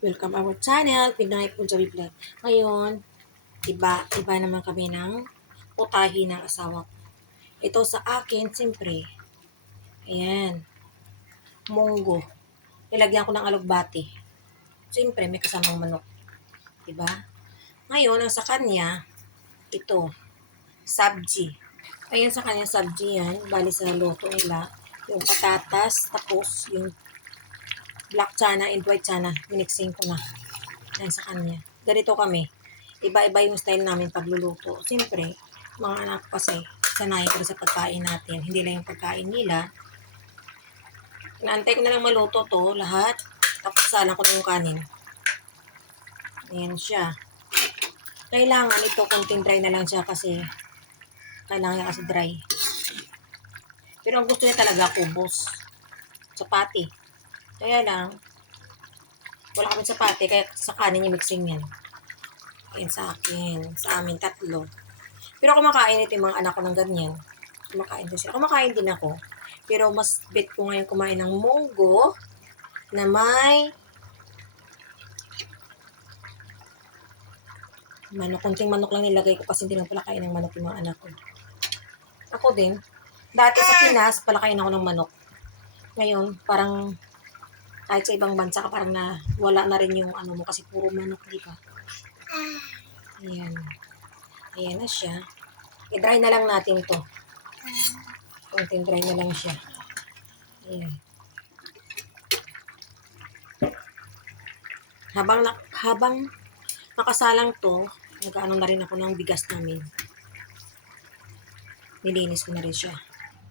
Welcome our channel, Pinay Punjabi Vlog. Ngayon, iba, iba naman kami ng putahi ng asawa ko. Ito sa akin, siyempre, ayan, munggo. Nilagyan ko ng alugbati. Siyempre, may kasamang manok. Diba? Ngayon, ang sa kanya, ito, sabji. Ayan sa kanya, sabji yan. Bali sa luto nila. Yung patatas, tapos yung black chana and white chana, minixing ko na. Yan sa kanya. Ganito kami. Iba-iba yung style namin pagluluto. Siyempre, mga anak kasi, sanay ko sa pagkain natin. Hindi lang yung pagkain nila. Inaantay ko na lang maluto to, lahat. Tapos salang ko na yung kanin. Ayan siya. Kailangan ito, konting dry na lang siya kasi kailangan niya kasi dry. Pero ang gusto niya talaga kubos. Chapati. Kaya lang, wala kami sapate, kaya sa kanin yung mixing yan. Ayan sa akin, sa amin tatlo. Pero kumakain ito yung mga anak ko ng ganyan. Kumakain din sila. Kumakain din ako. Pero mas bet ko ngayon kumain ng munggo na may manok. Kunting manok lang nilagay ko kasi hindi lang pala kain ng manok yung mga anak ko. Ako din. Dati sa Pinas, palakain ako ng manok. Ngayon, parang kahit sa ibang bansa ka parang na wala na rin yung ano mo kasi puro manok, di ba? Ayan. Ayan na siya. I-dry na lang natin to. Konting dry na lang siya. Ayan. Habang habang nakasalang to, nag-ano na rin ako ng bigas namin. Nilinis ko na rin siya.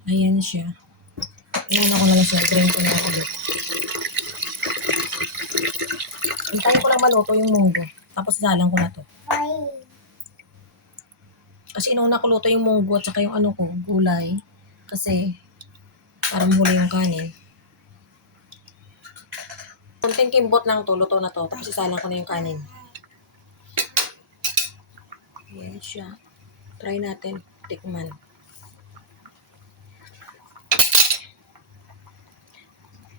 Ayan siya. Ayan ako na lang siya. Drain ko na ulit. Hintayin ko lang maluto yung munggo. Tapos dalang ko na to. Kasi inuna ko luto yung munggo at saka yung ano ko, gulay. Kasi para mahuli yung kanin. Konting kimbot lang to, luto na to. Tapos isalang ko na yung kanin. Ayan siya. Try natin. Tikman.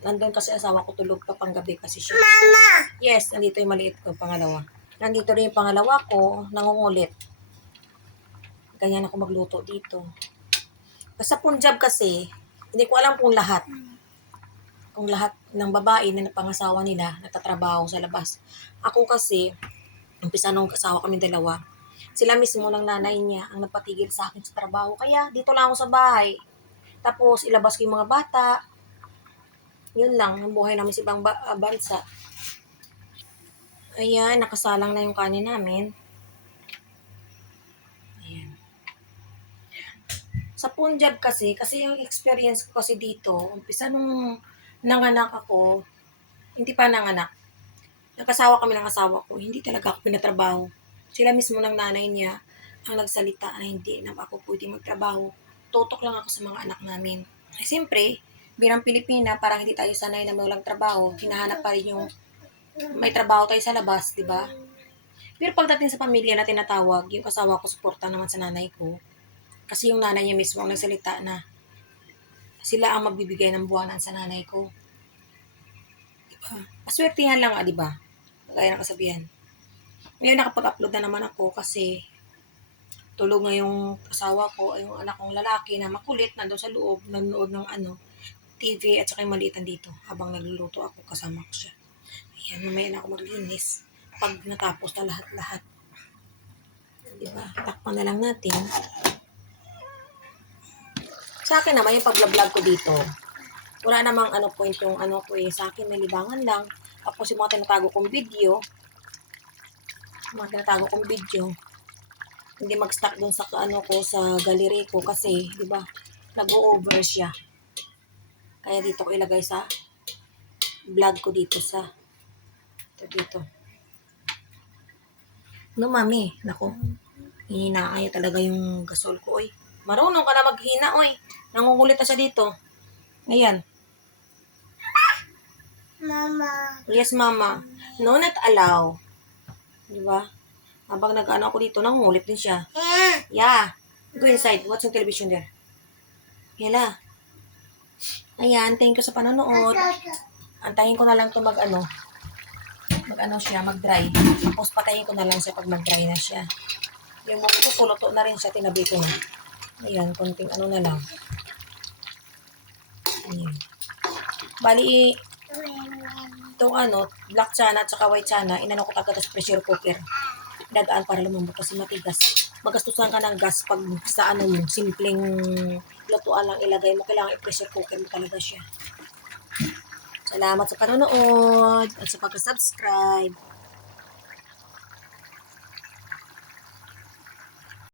Nandun kasi asawa ko tulog pa panggabi kasi siya. Mama! Yes, nandito yung maliit ko, pangalawa. Nandito rin yung pangalawa ko, nangungulit. Ganyan ako magluto dito. Sa Punjab kasi, hindi ko alam kung lahat. Kung lahat ng babae na napangasawa nila, natatrabaho sa labas. Ako kasi, umpisa nung kasawa kami dalawa, sila mismo ng nanay niya ang nagpatigil sa akin sa trabaho. Kaya dito lang ako sa bahay. Tapos ilabas ko yung mga bata. Yun lang, ang buhay namin sa ibang ba- ah, bansa. Ayan, nakasalang na yung kanin namin. Ayan. Sa Punjab kasi, kasi yung experience ko kasi dito, umpisa nung nanganak ako, hindi pa nanganak. Nakasawa kami ng asawa ko, hindi talaga ako pinatrabaho. Sila mismo ng nanay niya ang nagsalita na hindi na ako pwede magtrabaho. Tutok lang ako sa mga anak namin. Eh, siyempre, bilang Pilipina, parang hindi tayo sanay na walang trabaho. Hinahanap pa rin yung may trabaho tayo sa labas, di ba? Pero pagdating sa pamilya na tinatawag, yung kasawa ko suporta naman sa nanay ko. Kasi yung nanay niya mismo ang nagsalita na sila ang magbibigay ng buwanan sa nanay ko. Diba? Paswertihan lang di ba? Gaya ng kasabihan. Ngayon nakapag-upload na naman ako kasi tulog nga yung asawa ko, yung anak kong lalaki na makulit, nandun sa loob, nanonood ng ano, TV at saka yung maliitan dito habang nagluluto ako kasama ko siya. Ayan, mamaya na ako maglinis pag natapos na lahat-lahat. Diba? Takpan na lang natin. Sa akin naman, yung pag-vlog ko dito, wala namang ano point yung ano ko eh. Sa akin, may libangan lang. Tapos yung mga tinatago kong video, mga tinatago kong video, hindi mag-stuck dun sa ano ko, sa gallery ko kasi, di ba, nag-over siya. Kaya dito ko ilagay sa vlog ko dito sa ito dito. No, mami. Nako. Hininaaya talaga yung gasol ko, oy. Marunong ka na maghina, oy. Nangungulit na siya dito. Ayan. Mama. Yes, mama. No, not allow. Di ba? Habang nag-ano ako dito, nangungulit din siya. Yeah. Go inside. Watch yung television there. Yala. Ayan, thank you sa panonood. Antayin ko na lang to mag ano. Mag ano siya, mag-dry. Tapos patayin ko na lang siya pag mag-dry na siya. Yung mga kuluto na rin siya, tinabi ko na. Ayan, konting ano na lang. Ayan. Bali, itong ano, black chana at saka white chana, inano ko tagad sa pressure cooker. Dagaan para lumambot kasi matigas. Magastusan ka ng gas pag sa ano mo, simpleng lutuan lang ilagay mo. Kailangan i-pressure cooker mo talaga siya. Salamat sa panonood at sa pag-subscribe.